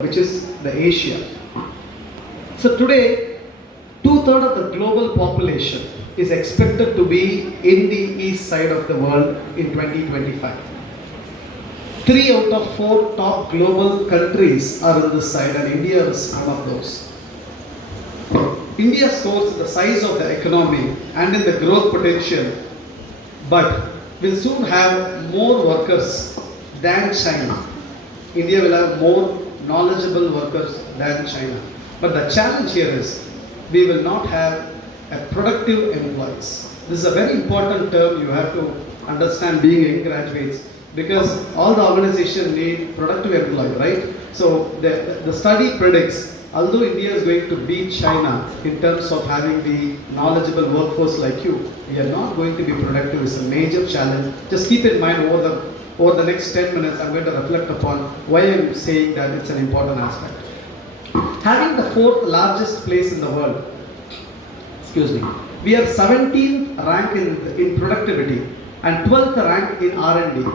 which is the Asia. So today, two-thirds of the global population is expected to be in the east side of the world in 2025. 3 out of 4 top global countries are on this side, and India is one of those. India scores the size of the economy and in the growth potential, but will soon have more workers than China. India will have more knowledgeable workers than China. But the challenge here is we will not have a productive employees. This is a very important term you have to understand being young graduates, because all the organizations need productive employees, right? So the study predicts, although India is going to beat China in terms of having the knowledgeable workforce like you, we are not going to be productive. It's a major challenge. Just keep in mind over the next 10 minutes, I'm going to reflect upon why I'm saying that it's an important aspect. Having the 4th largest place in the world, we are 17th rank in productivity and 12th rank in R&D.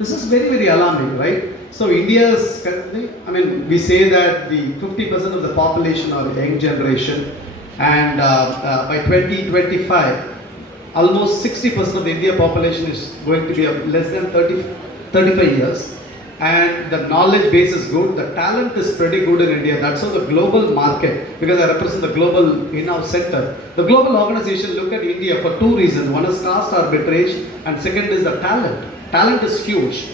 This is very, very alarming, right? So India's currently, we say that the 50% of the population are young generation, and by 2025, almost 60% of the India population is going to be less than 35 years, and the knowledge base is good, the talent is pretty good in India. That's how the global market, because I represent the global in-house center, the global organization look at India for 2 reasons. One is cost arbitrage, and second is the talent. Talent is huge.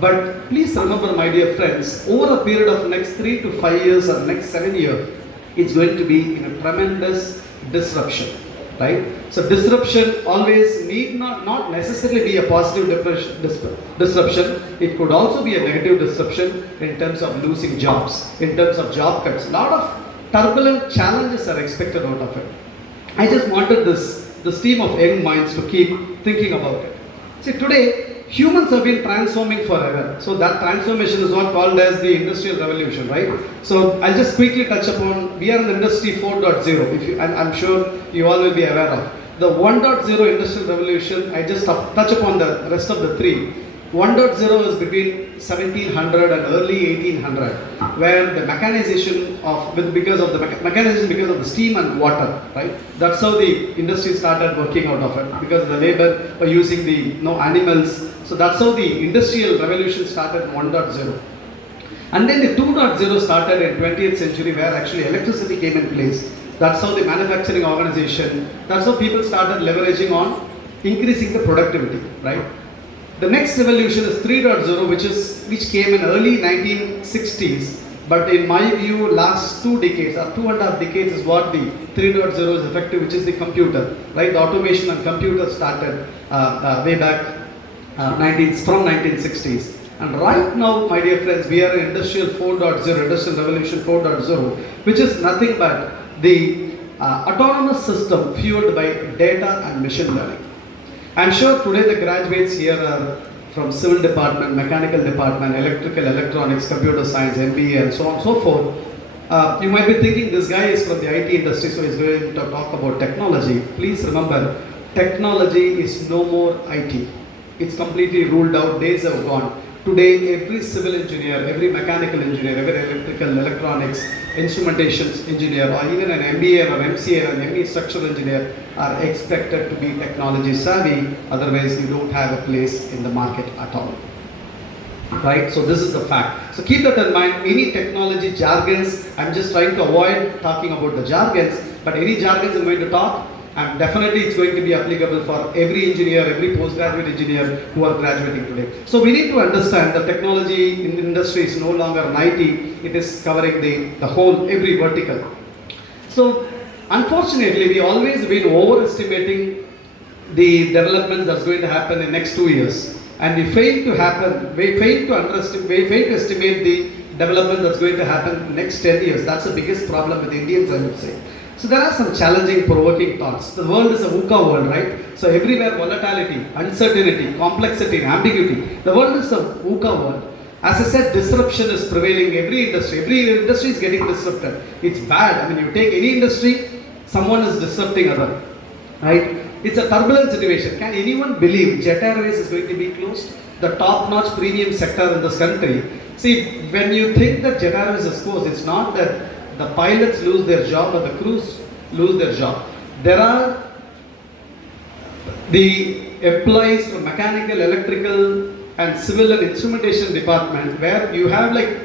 But please remember, my dear friends, over a period of next 3 to 5 years or next 7 years, it's going to be in a tremendous disruption. Right? So disruption always need not necessarily be a positive disruption. It could also be a negative disruption in terms of losing jobs, in terms of job cuts. A lot of turbulent challenges are expected out of it. I just wanted this team of young minds to keep thinking about it. See, today, humans have been transforming forever. So that transformation is what called as the industrial revolution, right? So I'll just quickly touch upon, we are in industry 4.0, I'm sure you all will be aware of. The 1.0 industrial revolution, I just touch upon the rest of the 3. 1.0 is between 1700 and early 1800, where the mechanization because of the steam and water, right? That's how the industry started working out of it, because the labor were using the animals. So that's how the industrial revolution started in 1.0. And then the 2.0 started in 20th century, where actually electricity came in place. That's how the manufacturing organization, that's how people started leveraging on increasing the productivity, right? The next revolution is 3.0, which came in early 1960s. But in my view, last 2 decades or 2.5 decades is what the 3.0 is effective, which is the computer, right? The automation and computer started way back from 1960s. And right now, my dear friends, we are in Industrial 4.0, Industrial Revolution 4.0, which is nothing but the autonomous system fueled by data and machine learning. I'm sure today the graduates here are from civil department, mechanical department, electrical, electronics, computer science, MBA, and so on and so forth. You might be thinking this guy is from the IT industry, so he's going to talk about technology. Please remember, technology is no more IT. It's completely ruled out. Days have gone. Today, every civil engineer, every mechanical engineer, every electrical, electronics, instrumentation engineer, or even an MBA or MCA or an ME structural engineer are expected to be technology savvy. Otherwise, you don't have a place in the market at all. Right? So this is the fact. So keep that in mind. Any technology jargons, I'm just trying to avoid talking about the jargons, but any jargons I'm going to talk, and definitely it's going to be applicable for every engineer, every postgraduate engineer who are graduating today. So we need to understand that technology in the industry is no longer an IT, it is covering the whole, every vertical. So unfortunately, we always been overestimating the developments that's going to happen in next 2 years. And we fail to estimate the development that's going to happen in next 10 years. That's the biggest problem with Indians, I would say. So there are some challenging, provoking thoughts. The world is a VUCA world, right? So everywhere volatility, uncertainty, complexity, ambiguity. The world is a VUCA world. As I said, disruption is prevailing. Every industry is getting disrupted. It's bad. You take any industry, someone is disrupting other, right? It's a turbulent situation. Can anyone believe Jet Airways is going to be closed? The top-notch premium sector in this country. See, when you think that Gennaro is exposed, it's not that the pilots lose their job or the crews lose their job. There are the employees from mechanical, electrical, and civil and instrumentation department, where you have like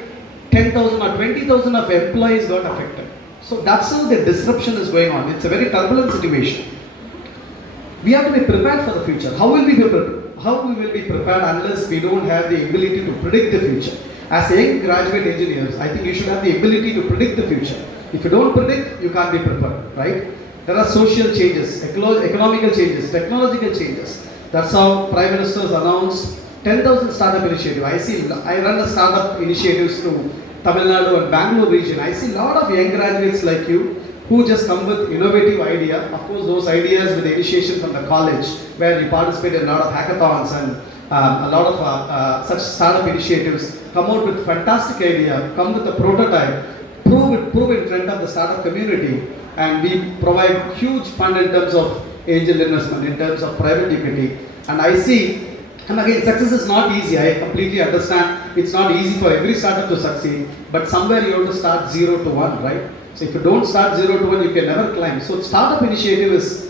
10,000 or 20,000 of employees got affected. So that's how the disruption is going on. It's a very turbulent situation. We have to be prepared for the future. How will we be prepared unless we don't have the ability to predict the future? As young graduate engineers, I think you should have the ability to predict the future. If you don't predict, you can't be prepared, right? There are social changes, economical changes, technological changes. That's how Prime Minister has announced 10,000 startup initiative. I run the startup initiatives to Tamil Nadu and Bangalore region. I see a lot of young graduates like you who just come with innovative idea. Of course, those ideas with the initiation from the college, where you participate in a lot of hackathons and a lot of such startup initiatives, come out with fantastic idea, come with a prototype, prove in front of the startup community, and we provide huge fund in terms of angel investment, in terms of private equity. And I see, and again, success is not easy. I completely understand. It's not easy for every startup to succeed, but somewhere you have to start 0 to 1, right? So if you don't start 0 to 1, you can never climb. So startup initiative is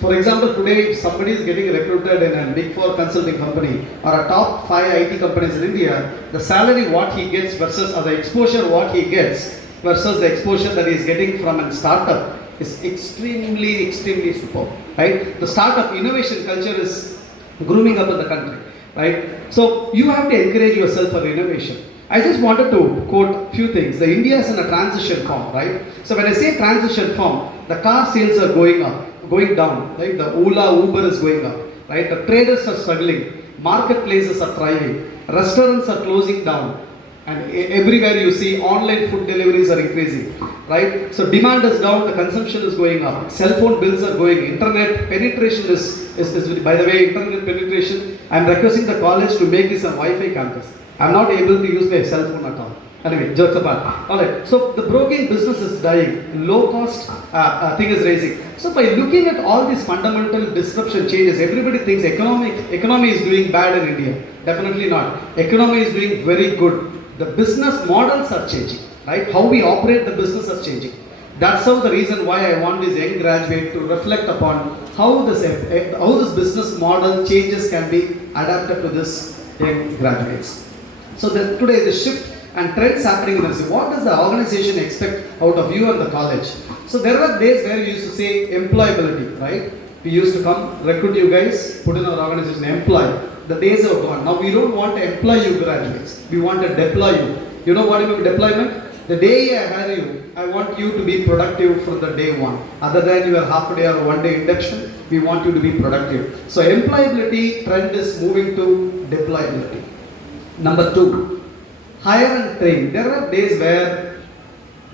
for example, today if somebody is getting recruited in a big 4 consulting company or a top 5 IT companies in India, the salary what he gets versus or the exposure what he gets versus the exposure that he is getting from a startup is extremely superb, right? The startup innovation culture is grooming up in the country, right? So you have to encourage yourself for innovation. I just wanted to quote a few things. The India is in a transition form, right? So when I say transition form, the car sales are going down, right? The Ola, Uber is going up, right? The traders are struggling, marketplaces are thriving, restaurants are closing down, and everywhere you see online food deliveries are increasing, right? So demand is down, the consumption is going up, cell phone bills are going, internet penetration is by the way, internet penetration, I am requesting the college to make this a Wi-Fi campus. I am not able to use my cell phone at all. Anyway, jokes apart. Alright, so the broking business is dying, low cost thing is rising. So by looking at all these fundamental disruption changes, everybody thinks economy is doing bad in India. Definitely not. Economy is doing very good. The business models are changing, right? How we operate the business is changing. That's how the reason why I want this young graduate to reflect upon how this business model changes can be adapted to this young graduates. So today the shift and trends happening in the city. What does the organization expect out of you and the college? So there were days where we used to say employability, right? We used to come, recruit you guys, put in our organization, employ. The days are gone. Now we don't want to employ you graduates. We want to deploy you. You know what I mean deployment? The day I hire you, I want you to be productive from the day one. Other than your half a day or 1 day induction, we want you to be productive. So employability trend is moving to deployability. Number 2, hire and train. There are days where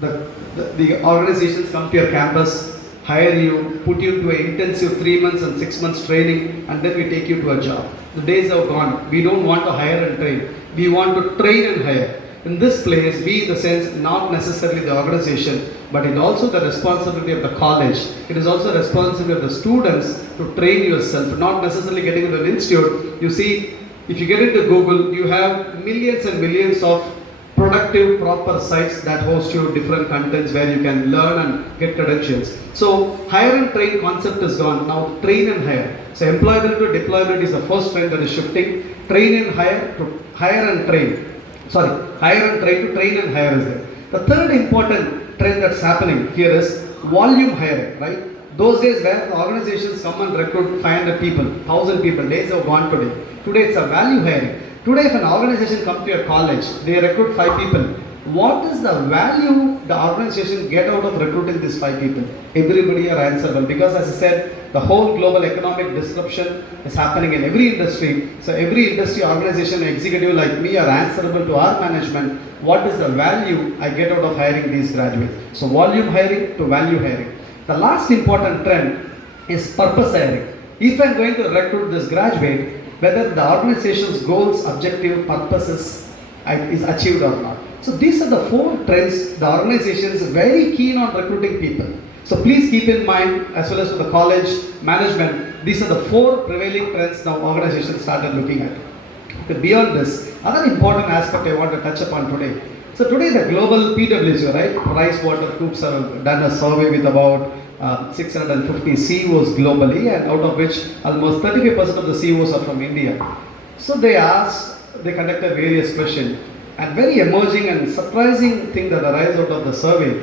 the organizations come to your campus, hire you, put you to an intensive 3 months and 6 months training, and then we take you to a job. The days are gone. We don't want to hire and train. We want to train and hire. In this place, we, in the sense, not necessarily the organization, but it's also the responsibility of the college. It is also the responsibility of the students to train yourself, not necessarily getting into an institute. You see, if you get into Google, you have millions and millions of productive, proper sites that host you different contents where you can learn and get credentials. So, hire and train concept is gone. Now, train and hire. So, employability to deployability is the first trend that is shifting. Train and hire to hire and train. Hire and train to train and hire is there. The third important trend that's happening here is volume hiring, right? Those days where the organizations come and recruit 500 people, 1000 people, days have gone today. Today it's a value hiring. Today if an organization comes to your college, they recruit 5 people. What is the value the organization get out of recruiting these 5 people? Everybody are answerable, because as I said, the whole global economic disruption is happening in every industry. So every industry organization executive like me are answerable to our management. What is the value I get out of hiring these graduates? So volume hiring to value hiring. The last important trend is purpose hiring. If I am going to recruit this graduate, whether the organization's goals, objective, purpose is achieved or not. So these are the 4 trends the organization is very keen on recruiting people. So please keep in mind, as well as for the college management, these are the 4 prevailing trends now organizations started looking at. But beyond this, Other important aspect I want to touch upon today. So today the global PwC, right, PricewaterhouseCoopers have done a survey with about 650 CEOs globally, and out of which almost 35% of the CEOs are from India. So they conducted various questions, and very emerging and surprising thing that arises out of the survey,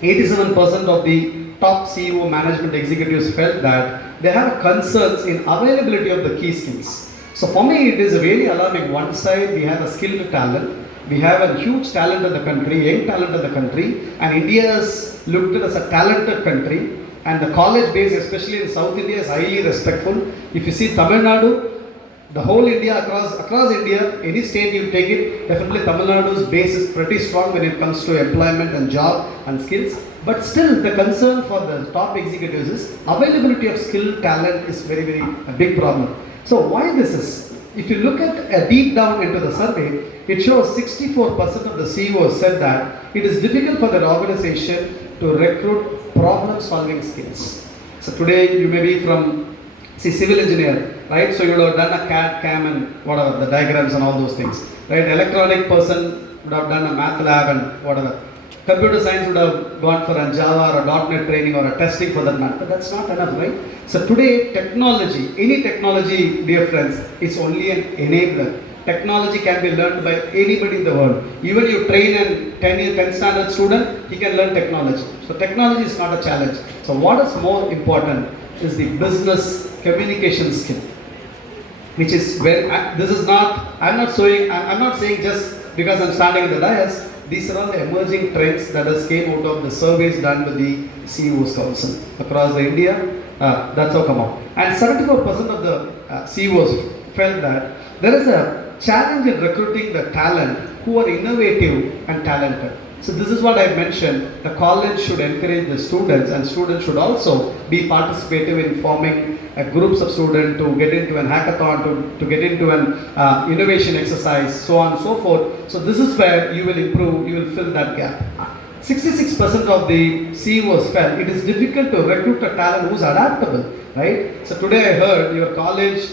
87% of the top CEO management executives felt that they have concerns in availability of the key skills. So for me, it is really alarming. One side, we have a skilled talent. We have a huge talent in the country, young talent in the country, and India is looked at as a talented country. And the college base, especially in South India, is highly respectful. If you see Tamil Nadu, the whole India, across India, any state you take it, definitely Tamil Nadu's base is pretty strong when it comes to employment and job and skills. But still, the concern for the top executives is availability of skilled talent is very, very a big problem. So why this is? If you look at a deep down into the survey, it shows 64% of the CEOs said that it is difficult for their organization to recruit problem-solving skills. So today you may be from, civil engineer, right? So you would have done a CAD, CAM and whatever, the diagrams and all those things, right? Electronic person would have done a math lab and whatever. Computer science would have gone for a Java or a .NET training or a testing for that matter. But that's not enough, right? So today, technology, any technology, dear friends, is only an enabler. Technology can be learned by anybody in the world. Even you train a 10 standard student, he can learn technology. So technology is not a challenge. So what is more important is the business communication skill, which is where I'm not saying just because I'm standing in the dais. These are all the emerging trends that has came out of the surveys done with the CEOs Council across the India. That's how come out. And 74% of the CEOs felt that there is a challenge in recruiting the talent who are innovative and talented. So this is what I mentioned. The college should encourage the students, and students should also be participative in forming groups of students to get into an hackathon, to get into an innovation exercise, so on and so forth. So this is where you will improve, you will fill that gap. 66% of the CEOs felt it is difficult to recruit a talent who is adaptable, right? So today I heard your college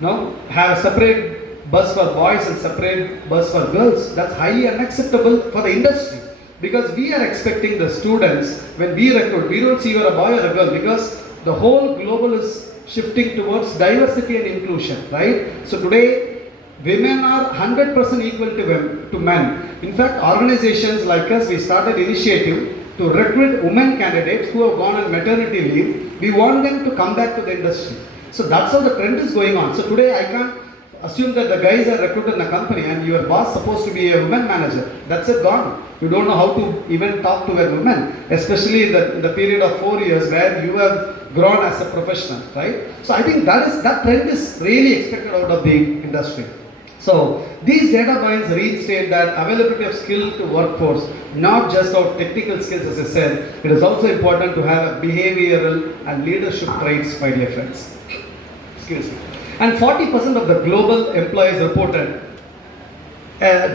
have a separate bus for boys and separate bus for girls. That's highly unacceptable for the industry. Because we are expecting the students, when we recruit, we don't see you're a boy or a girl, because the whole global is shifting towards diversity and inclusion, right? So today, women are 100% equal to men. In fact, organizations like us, we started initiative to recruit women candidates who have gone on maternity leave. We want them to come back to the industry. So that's how the trend is going on. So today, I can't assume that the guys are recruited in a company and your boss supposed to be a woman manager. That's it, gone. You don't know how to even talk to a woman, especially in the period of 4 years where you have grown as a professional, right? So I think that trend is really expected out of the industry. So these data points reinstate that availability of skill to workforce, not just of technical skills, as I said, it is also important to have behavioral and leadership traits, my dear friends. Excuse me. And 40% of the global employees reported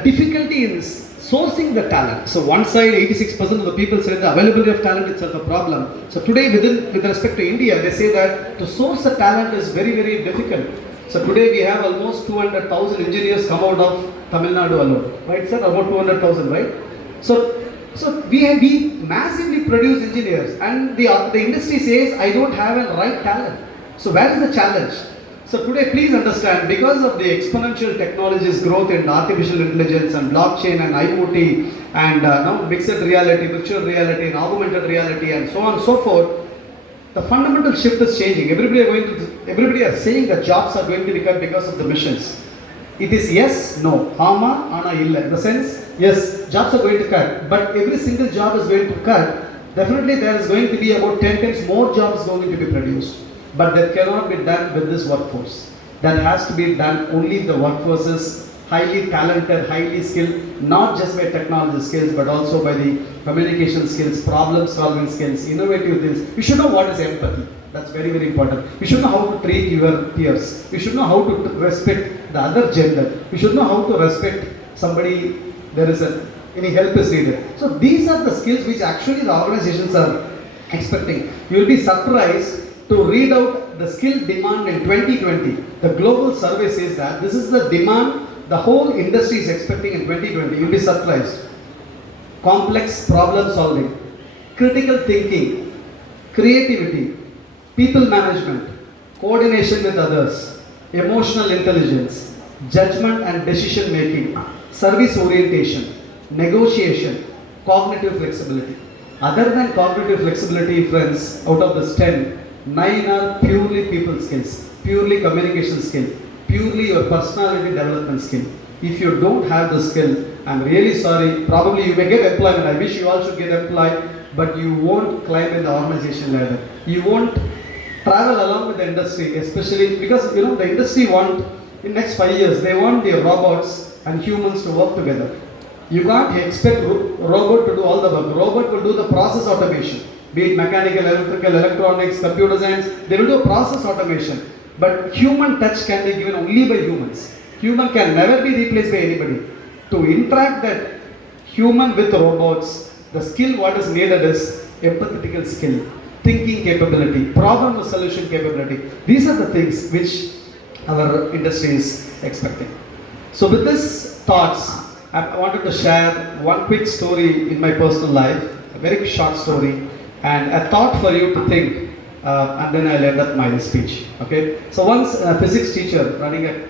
difficulty in sourcing the talent. So one side, 86% of the people said the availability of talent itself a problem. So today, with respect to India, they say that to source the talent is very, very difficult. So today we have almost 200,000 engineers come out of Tamil Nadu alone, right sir? About 200,000, right? So we massively produce engineers, and the industry says I don't have a right talent. So where is the challenge? So today, please understand, because of the exponential technologies growth in artificial intelligence and blockchain and IoT and mixed reality, virtual reality and augmented reality and so on and so forth, the fundamental shift is changing. Everybody are saying that jobs are going to be cut because of the machines. It is yes, no. Ama, ana, illa. In the sense, yes, jobs are going to cut, but every single job is going to cut. Definitely there is going to be about 10 times more jobs going to be produced. But that cannot be done with this workforce. That has to be done only if the workforce is highly talented, highly skilled, not just by technology skills, but also by the communication skills, problem solving skills, innovative things. We should know what is empathy. That's very, very important. We should know how to treat your peers. We should know how to respect the other gender. We should know how to respect somebody, any help is needed. So these are the skills which actually the organizations are expecting. You will be surprised to read out the skill demand in 2020. The global survey says that this is the demand the whole industry is expecting in 2020, you'll be surprised. Complex problem solving, critical thinking, creativity, people management, coordination with others, emotional intelligence, judgment and decision making, service orientation, negotiation, cognitive flexibility. Other than cognitive flexibility, friends, out of this 10, 9 are purely people skills, purely communication skill, purely your personality development skill. If you don't have the skill, I'm really sorry, probably you may get employment, I wish you all should get employed, but you won't climb in the organization ladder. You won't travel along with the industry, especially because the industry want, in next 5 years, they want their robots and humans to work together. You can't expect robot to do all the work. Robot will do the process automation, be it mechanical, electrical, electronics, computer science, they will do process automation. But human touch can be given only by humans. Human can never be replaced by anybody. To interact that human with robots, the skill what is needed is empathetical skill, thinking capability, problem solution capability. These are the things which our industry is expecting. So with these thoughts, I wanted to share one quick story in my personal life, a very short story, and a thought for you to think, and then I'll end up my speech. Okay. So once a physics teacher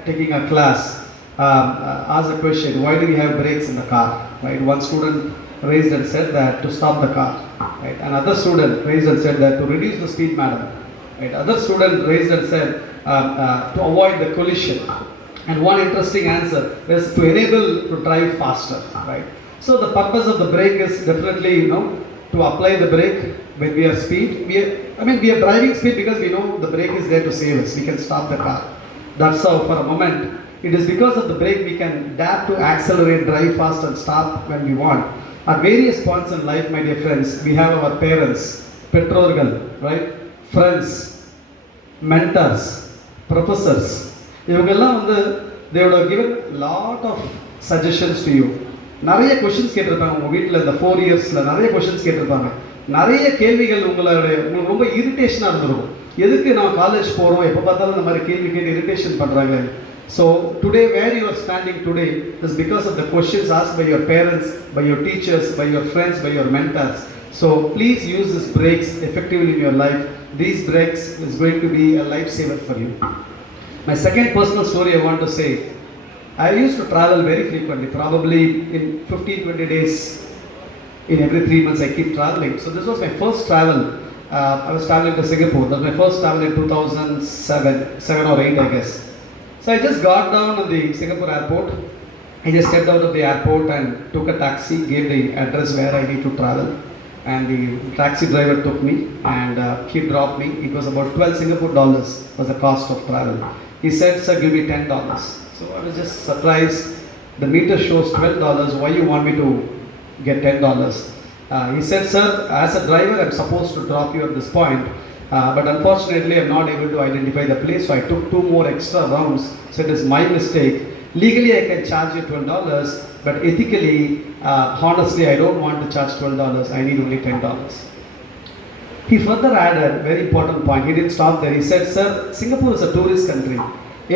taking a class asked a question: why do we have brakes in the car? Right. One student raised and said that to stop the car. Right. Another student raised and said that to reduce the speed, madam. Right. Other student raised and said to avoid the collision. And one interesting answer is to enable to drive faster, right? So the purpose of the brake is definitely, to apply the brake when we are speed. We are driving speed because we know the brake is there to save us. We can stop the car. That's how, for a moment, it is because of the brake we can dare to accelerate, drive fast, and stop when we want. At various points in life, my dear friends, we have our parents, petrorgal, right? Friends, mentors, professors. இவங்கெல்லாம் வந்து they would have given lot of suggestions to you. நிறைய questions கேட்டிருப்பாங்க உங்கள் வீட்டில் இந்த 4 இயர்ஸில் நிறைய questions கேட்டிருப்பாங்க. நிறைய கேள்விகள் உங்களுக்கு ரொம்ப இரிட்டேஷனாக இருந்திருக்கும். எதுக்கு நான் காலேஜ் போகிறோம், எப்போ பார்த்தாலும் இந்த மாதிரி கேள்வி கேட்டு இரிட்டேஷன் பண்ணுறாங்க. So today where you are standing today is because of the questions asked by your parents, by your teachers, by your friends, by your mentors. So please use these breaks effectively in your life. These breaks is going to be a lifesaver for you. My second personal story I want to say, I used to travel very frequently, probably in 15-20 days in every 3 months I keep traveling. So this was my first travel. I was traveling to Singapore. That was my first travel in 7 or 8 I guess. So I just got down at the Singapore airport. I just stepped out of the airport and took a taxi, gave the address where I need to travel. And the taxi driver took me and he dropped me. It was about 12 Singapore dollars was the cost of travel. He said, sir, give me $10. So I was just surprised. The meter shows $12. Why you want me to get $10? He said, sir, as a driver, I'm supposed to drop you at this point. But unfortunately, I'm not able to identify the place. So I took 2 more extra rounds. So it is my mistake. Legally, I can charge you $12. But ethically, honestly, I don't want to charge $12. I need only $10. He further added a very important point. He didn't stop there. He said, sir, Singapore is a tourist country.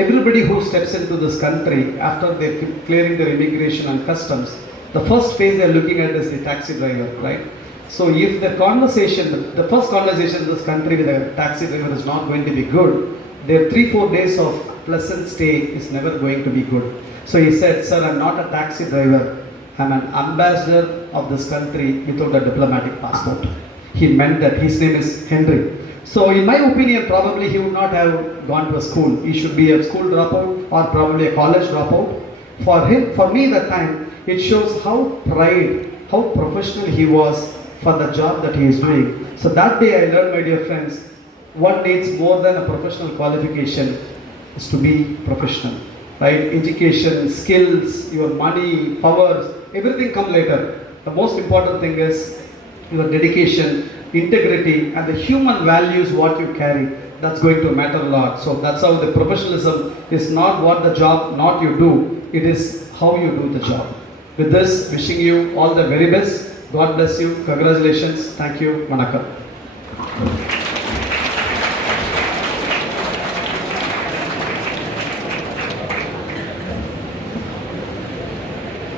Everybody who steps into this country after they're clearing their immigration and customs, the first phase they're looking at is the taxi driver, right? So if the first conversation in this country with a taxi driver is not going to be good, their 3-4 days of pleasant stay is never going to be good. So he said, sir, I'm not a taxi driver. I'm an ambassador of this country without a diplomatic passport. He meant that. His name is Henry. So in my opinion, probably he would not have gone to a school. He should be a school dropout or probably a college dropout. For me that time, it shows how professional he was for the job that he is doing. So that day I learned, my dear friends, what needs more than a professional qualification is to be professional. Right? Education, skills, your money, powers, everything come later. The most important thing is your dedication, integrity, and the human values what you carry. That's going to matter a lot. So that's how the professionalism is not what the job, not you do. It is how you do the job. With this, wishing you all the very best. God bless you. Congratulations. Thank you. Vanakkam.